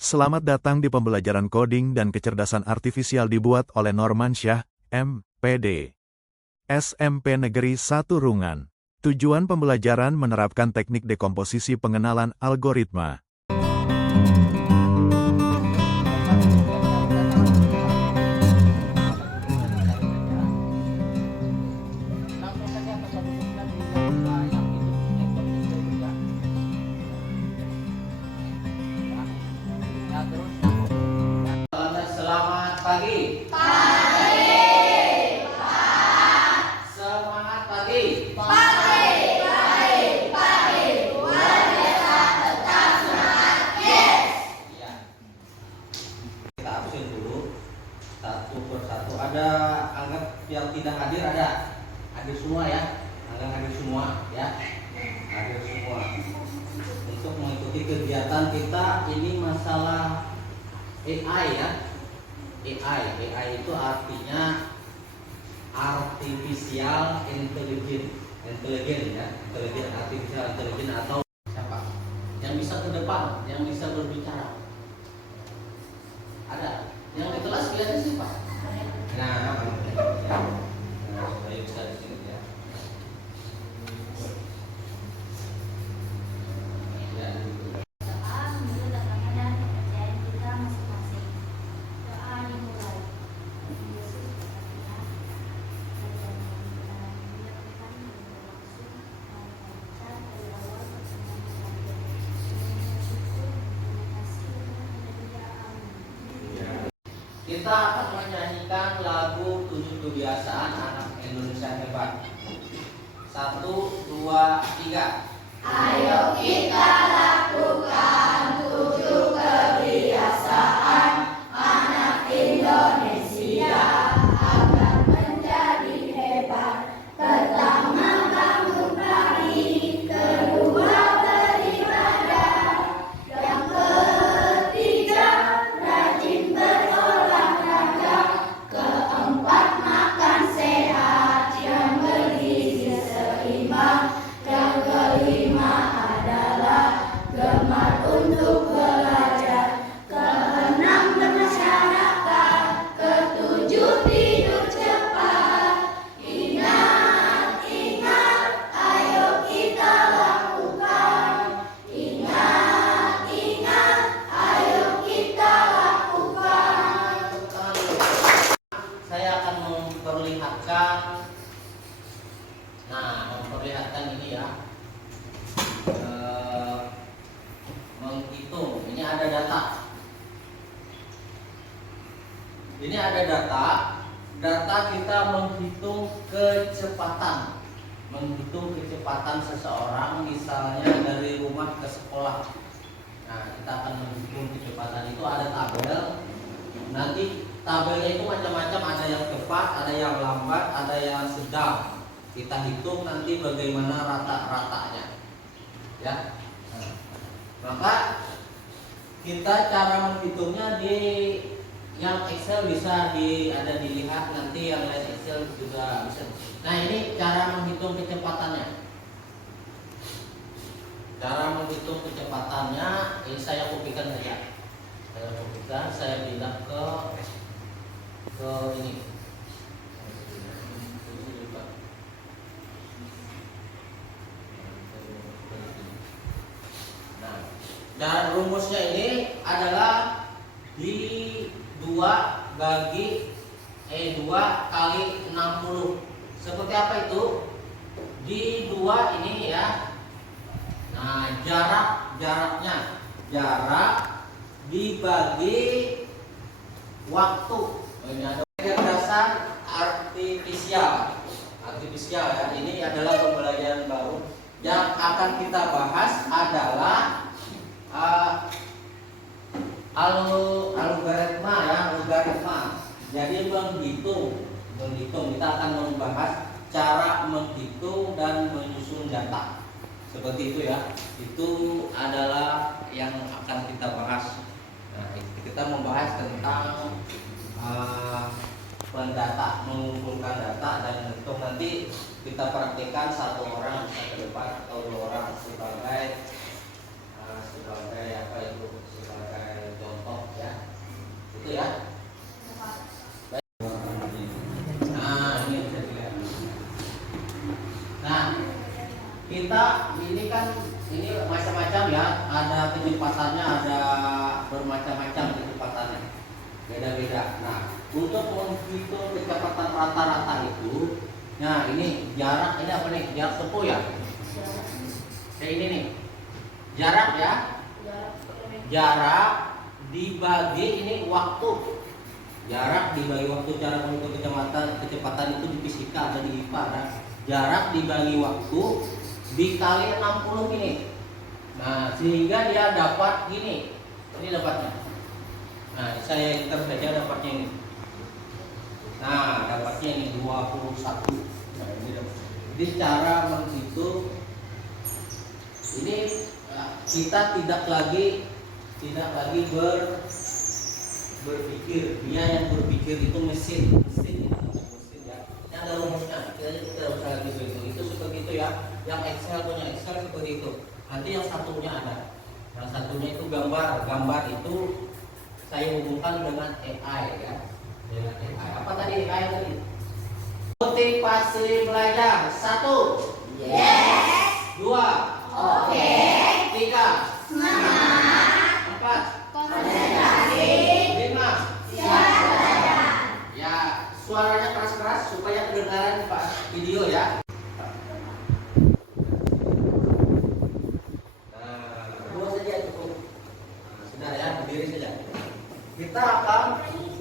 Selamat datang di pembelajaran coding dan kecerdasan artifisial dibuat oleh Norman Syah, M.Pd. SMP Negeri 1 Rungan. Tujuan pembelajaran menerapkan teknik dekomposisi pengenalan algoritma. Selamat pagi. Semangat pagi. Luar biasa, tetap semangat. Yes. Ya. Kita absen dulu satu persatu. Ada anggap yang tidak hadir ada. Hadir semua ya. Anggap hadir semua ya. Hadir semua. Untuk mengikuti kegiatan kita ini masalah AI ya. AI itu artinya artificial intelligence ya, artificial intelligence atau siapa yang bisa ke depan, yang bisa berbicara. Ada yang di kelas kelihatan siapa? Nah, supaya bisa di sini ya. Kita akan menyanyikan lagu 7 kebiasaan anak Indonesia hebat. 1, 2, 3. Ayo kita lakukan 7 kebiasaan anak Indonesia agar menjadi hebat. Pertama, bangun pagi. Kedua, beribadah. Yang ketiga, rajin berolahraga. Keempat, makan sehat yang bergizi seimbang. Yang kelima adalah gemar untuk belajar. Keenam, bermasyarakat. Ketujuh, tidur cepat. Ingat, ayo kita lakukan. Ingat, ayo kita lakukan. Saya akan memperlihatkan ini ya. Menghitung. Ini ada data. Data kita menghitung kecepatan. Seseorang misalnya dari rumah ke sekolah. Nah, kita akan menghitung kecepatan itu, ada tabel. Nanti tabelnya itu macam-macam, ada yang cepat, ada yang lambat, ada yang sedang. Kita hitung nanti bagaimana rata-ratanya. Ya. Maka kita cara menghitungnya di yang Excel bisa ada dilihat, nanti yang lain Excel juga bisa. Nah, ini cara menghitung kecepatannya. Ini saya kopikan saja. Saya pindah ke ini. Nah, dan rumusnya ini adalah di 2 kali 60. Seperti apa itu? Di 2 ini ya. Nah, jaraknya dibagi waktu. Ini ada dasar artifisial ya. Ini adalah pembelajaran baru. Yang akan kita bahas adalah algoritma. Jadi menghitung. Kita akan membahas cara menghitung dan menyusun data. Seperti itu ya. Itu adalah yang akan kita bahas. Nah, kita membahas tentang mengumpulkan data dan menghitung. Nanti kita praktikkan satu orang bisa ke depan atau 2 orang sebagai apa itu, sebagai contoh. macam-macam kecepatannya, beda-beda. Nah, untuk menghitung kecepatan rata-rata itu, nah ini jarak, ini apa nih? Jarak tempuh ya? Kayak ini nih, jarak ya, jarak dibagi ini waktu, jarak dibagi waktu. Cara mengukur kecepatan itu di fisika ada di IPA, ada jarak dibagi waktu dikali 60 ini. Nah, sehingga dia dapat gini, ini dapatnya. Nah, saya enter saja dapatnya ini. Nah, dapatnya ini 21. Nah, ini dapat. Jadi cara menghitung ini kita tidak lagi berpikir, dia yang berpikir itu mesin ya. Yang ada rumusnya, kita tidak usah lagi itu seperti itu ya. Yang Excel punya Excel seperti itu. Nanti yang satunya ada, yang satunya itu gambar itu saya hubungkan dengan AI ya, dengan AI. Apa tadi AI tadi? Motivasi belajar 1. Yes. 2. Oke. 3. Semangat. 4. Konsentrasi. 5. Siap belajar. Ya, suaranya keras-keras supaya kedengaran Pak video ya. Nah, dua saja cukup. Sudah ya, berdiri saja. Kita akan ini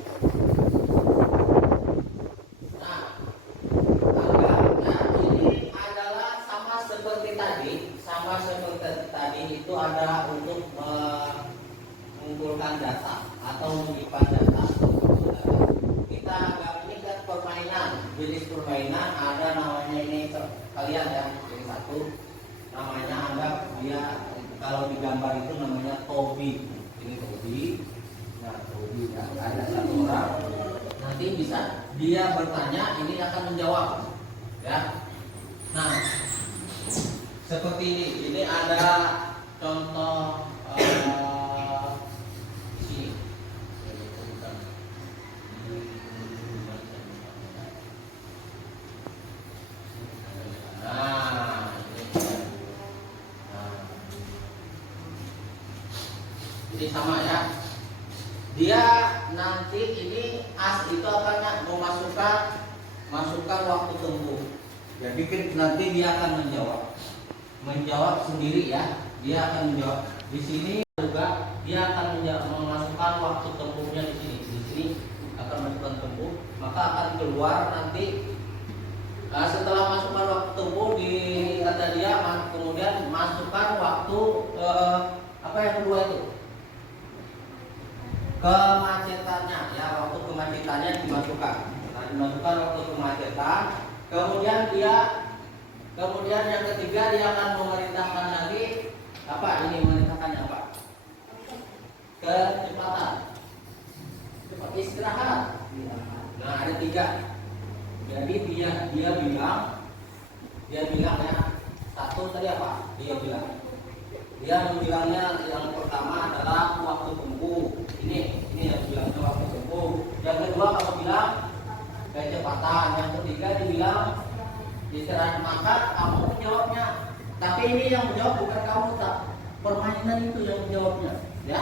adalah sama seperti tadi itu adalah untuk mengumpulkan data atau menyimpan data. Kita anggap ini kan permainan, jenis permainan ada namanya ini kalian ya, yang satu namanya anggap dia kalau digambar itu namanya Tobi. Ini Tobi. Nah, Tobi ya, ada satu orang nanti bisa dia bertanya, ini akan menjawab ya. Nah, seperti ini ada contoh di sini. Nah, jadi sama ya. Dia nanti ini itu akan masukkan waktu tempuh. Jadi nanti dia akan menjawab sendiri ya. Dia akan menjawab. Di sini juga dia akan memasukkan waktu tempuhnya di sini. Di sini akan masukkan tempuh, maka akan keluar nanti. Nah, setelah masukkan waktu tempuh di kata dia, kemudian masukkan waktu apa yang kedua itu? Kemacetannya ya, waktu kemacetannya dimasukkan. Nah, dimasukkan waktu kemacetan. Kemudian yang ketiga dia akan memerintahkan lagi apa? Ini memerintahkannya apa? Kecepatan. Cepat istirahat. Nah, ada 3. Jadi dia bilang ya, satu tadi apa? Dia membilangnya yang pertama adalah waktu tempuh. Ini yang bilangnya waktu tempuh. Yang kedua kamu bilang kecepatan. Yang ketiga dibilang istirahat. Maka kamu menjawabnya. Tapi ini yang menjawab bukan kamu, tak. Permainan itu yang menjawabnya, ya?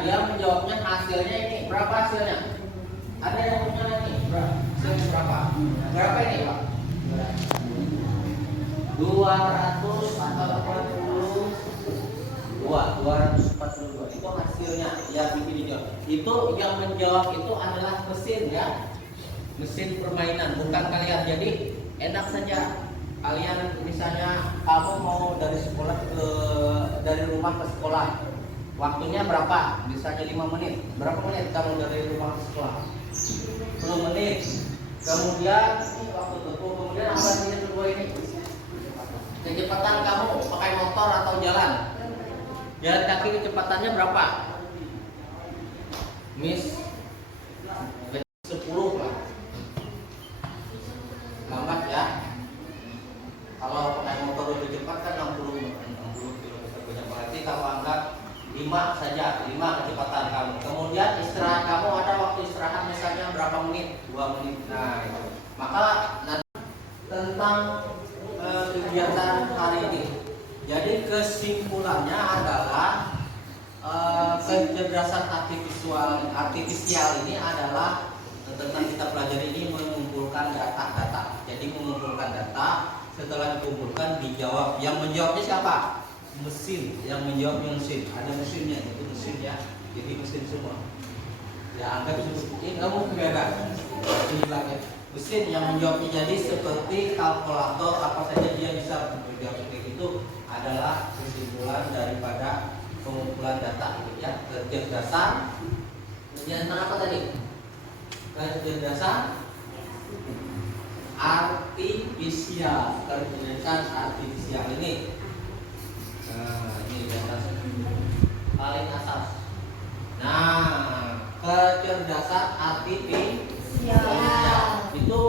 Dia menjawabnya hasilnya ini. Berapa hasilnya? Ada yang punya lagi? Hasilnya berapa? Berapa ini, Pak? 242 itu hasilnya ya, begini jawab. Itu yang menjawab itu adalah mesin ya, mesin permainan, bukan kalian. Jadi enak saja kalian, misalnya kamu mau dari rumah ke sekolah, waktunya berapa? Misalnya 5 menit. Berapa menit kamu dari rumah ke sekolah? 10 menit. Kemudian ini waktu tempuh. Kemudian apa yang kedua ini? Kecepatan kamu pakai motor atau jalan? Jalan kaki kecepatannya berapa? Mis 10 lah. Lambat ya. Kalau pakai motor lebih cepat kan 60 km/jam. Berarti kamu anggap 5 saja, 5 kecepatan kamu. Kemudian istirahat kamu, ada waktu istirahat misalnya berapa menit? 2 menit. Nah, itu. Maka nanti tentang kegiatan hari ini Jadi kesimpulannya adalah kecerdasan artifisial ini adalah tentang kita pelajari ini mengumpulkan data. Jadi mengumpulkan data, setelah dikumpulkan dijawab. Yang menjawabnya siapa? Mesin. Yang menjawabnya mesin. Ada mesinnya, itu mesin ya. Jadi mesin semua. Ya anggap seperti kamu keberadaan. Mesin yang menjawabnya, jadi seperti kalkulator apa saja dia bisa menjawab seperti itu adalah kesimpulan daripada pengumpulan data itu ya. Kecerdasan apa tadi? Kecerdasan artifisial. Kecerdasan artifisial ini ini data paling atas. Nah, kecerdasan artifisial itu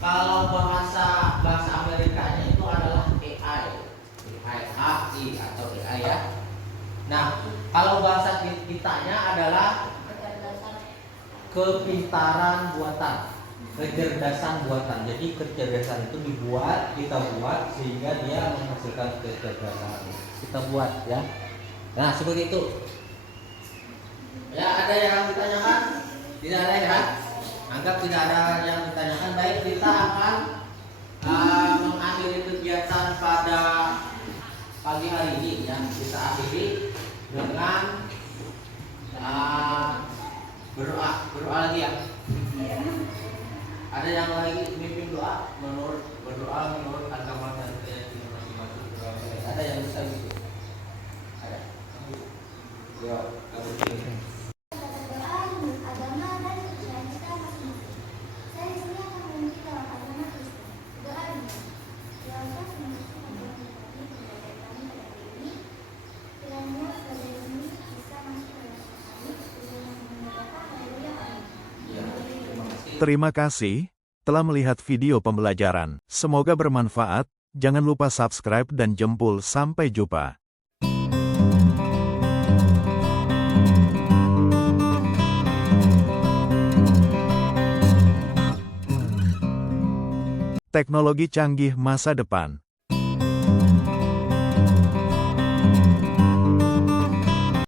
kalau bahasa Amerikanya itu adalah AI atau AI ya. Nah, kalau bahasa kitanya adalah kepintaran buatan, kecerdasan buatan. Jadi kecerdasan itu kita buat sehingga dia menghasilkan kecerdasan. Kita buat ya. Nah, seperti itu. Ya, ada yang ditanyakan? Tidak ada ya? Anggap tidak ada yang ditanyakan. Baik, kita akan mengakhiri kegiatan pada pagi hari ini ya. Kita akhiri dengan berdoa lagi ya. Ada yang lagi mimpin doa berdoa menurut agama dan keyakinan masing-masing. Ada yang bisa gitu? Ada. Ya, kalau gitu. Terima kasih telah melihat video pembelajaran. Semoga bermanfaat. Jangan lupa subscribe dan jempol. Sampai jumpa. Teknologi canggih masa depan.